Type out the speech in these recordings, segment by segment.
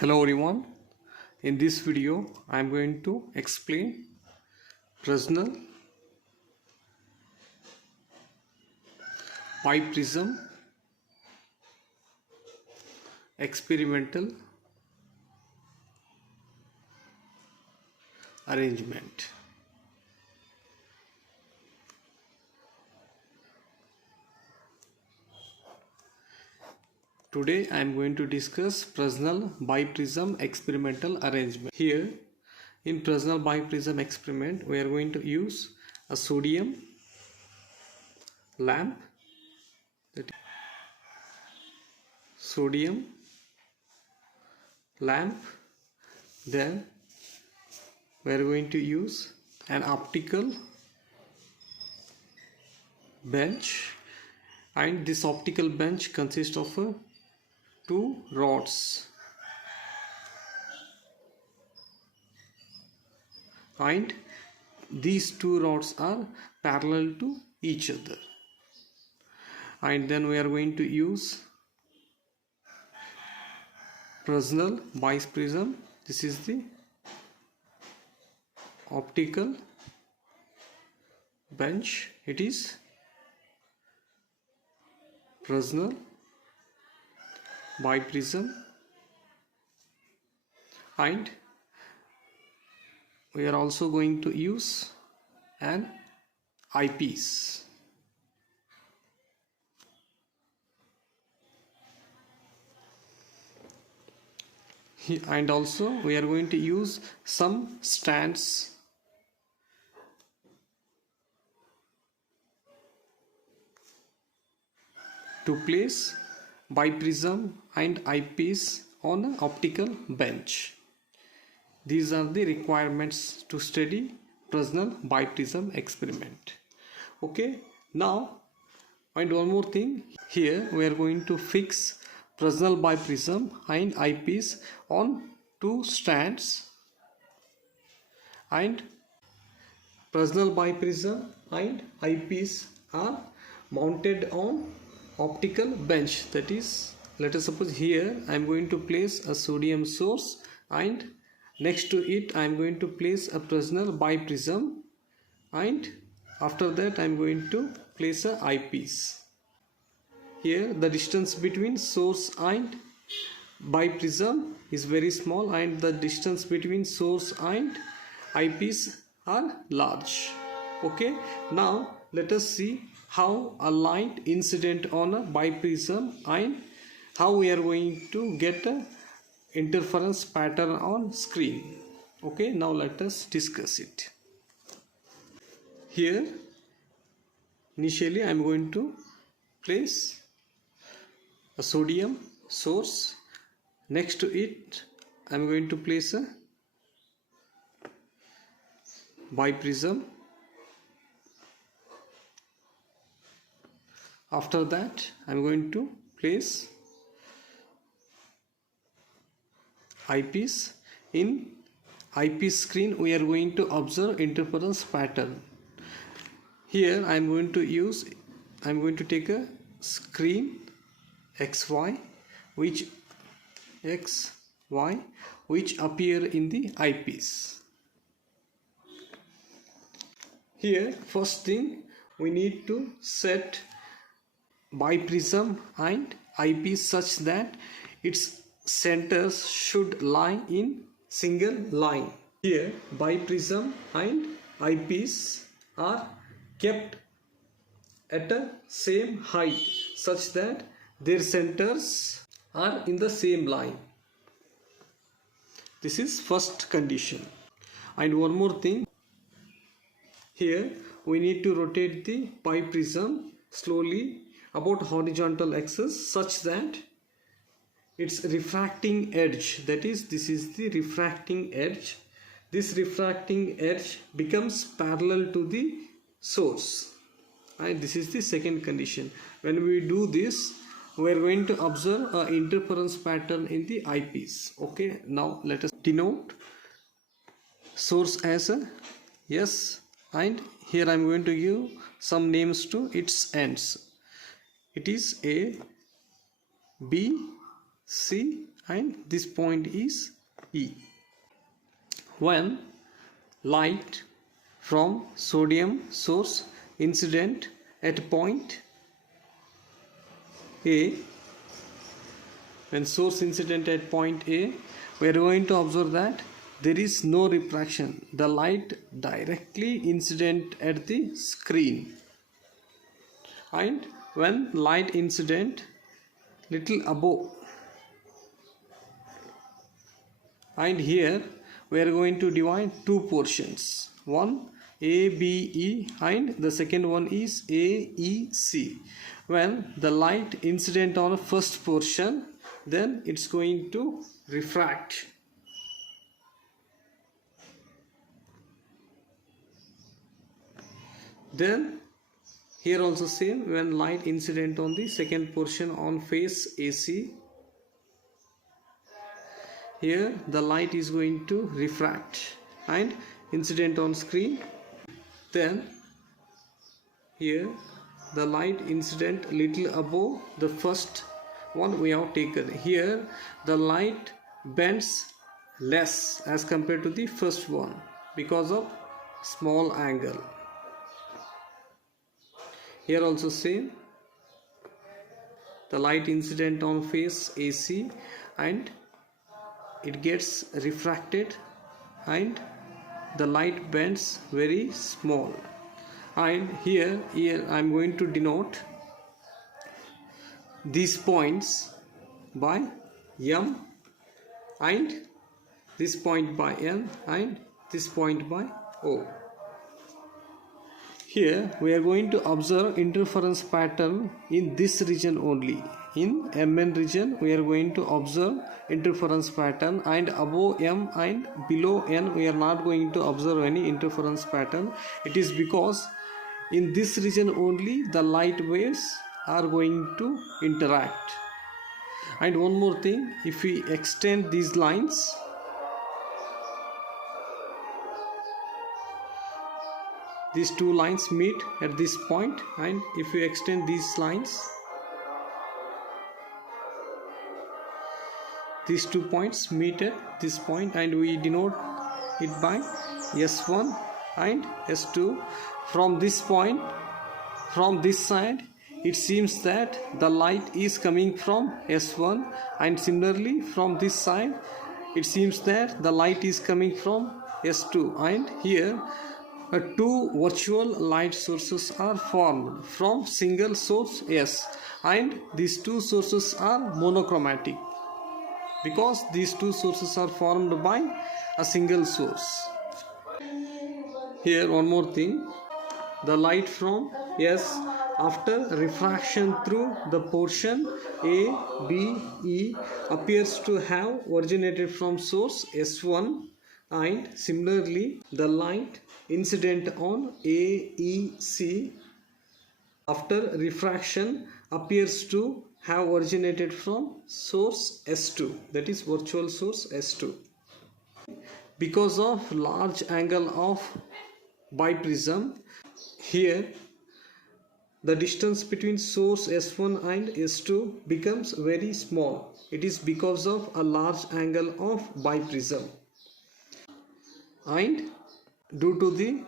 Hello everyone. In this video I am going to explain Fresnel biprism experimental arrangement. Today I am going to discuss Fresnel biprism experimental arrangement. Here in Fresnel biprism experiment we are going to use a sodium lamp, then we are going to use an optical bench, and this optical bench consists of two rods, and these two rods are parallel to each other. And then we are going to use Fresnel biprism. This is the optical bench. It is Fresnel biprism, and we are also going to use an eyepiece. And also we are going to use some stands to place biprism and eyepiece on an optical bench. These are the requirements to study Fresnel biprism experiment. Okay, now, and one more thing, here we are going to fix Fresnel biprism and eyepiece on two stands, and Fresnel biprism and eyepiece are mounted on optical bench. That is, let us suppose here I am going to place a sodium source, and next to it I am going to place a Fresnel biprism, and after that I am going to place a eyepiece. Here the distance between source and biprism is very small, and the distance between source and eyepiece are large. Okay, now let us see how a light incident on a biprism and how we are going to get a interference pattern on screen. Okay, now let us discuss it. Here initially I am going to place a sodium source. Next to it I am going to place a biprism. After that I am going to place eyepiece. In eyepiece screen we are going to observe interference pattern. Here I am going to take a screen XY which appear in the eyepiece. Here first thing we need to set biprism and eyepiece such that its centers should lie in single line. Here biprism and eyepiece are kept at a same height such that their centers are in the same line. This is first condition. And one more thing, here we need to rotate the biprism slowly about horizontal axis such that its refracting edge, that is, this is the refracting edge, this refracting edge becomes parallel to the source, and this is the second condition. When we do this, we are going to observe an interference pattern in the eyepiece. Okay, now let us denote source as a S, and here I am going to give some names to its ends. It is A, B, C and this point is E. When light from sodium source incident at point A, when source incident at point A, we are going to observe that there is no refraction. The light directly incident at the screen, and when light incident little above, and here we are going to divide two portions, one A, B, E, and the second one is A, E, C. When the light incident on the first portion, then it's going to refract. Then here also same, when light incident on the second portion on face AC, here the light is going to refract and incident on screen. Then here the light incident little above the first one we have taken. Here the light bends less as compared to the first one because of small angle. Here also same, the light incident on face AC and it gets refracted and the light bends very small. And here I am going to denote these points by M, and this point by N, and this point by O. Here we are going to observe interference pattern in this region only. In MN region we are going to observe interference pattern, and above M and below N we are not going to observe any interference pattern. It is because in this region only the light waves are going to interact. And one more thing, if we extend these lines, these two lines meet at this point, and if we extend these lines, these 2 points meet at this point, and we denote it by S1 and S2. From this point, from this side, it seems that the light is coming from S1, and similarly from this side it seems that the light is coming from S2. And here two virtual light sources are formed from single source S, and these two sources are monochromatic because these two sources are formed by a single source. Here one more thing, the light from S after refraction through the portion A, B, E appears to have originated from source S1, and similarly the light incident on AEC after refraction appears to have originated from source S2, that is virtual source S2. Because of large angle of biprism, here the distance between source S1 and S2 becomes very small. It is because of a large angle of biprism, and due to the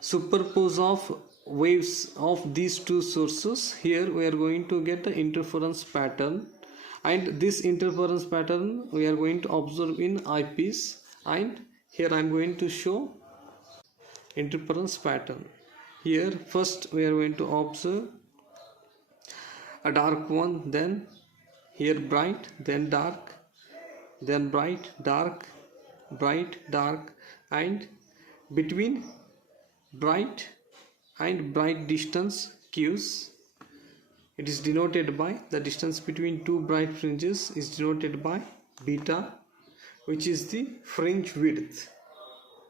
superpose of waves of these two sources, here we are going to get the interference pattern, and this interference pattern we are going to observe in eyepiece. And here I am going to show interference pattern. Here first we are going to observe a dark one, then here bright, then dark, then bright, dark, bright, dark, and between bright and bright distance Q's, it is denoted by the distance between two bright fringes is denoted by beta, which is the fringe width.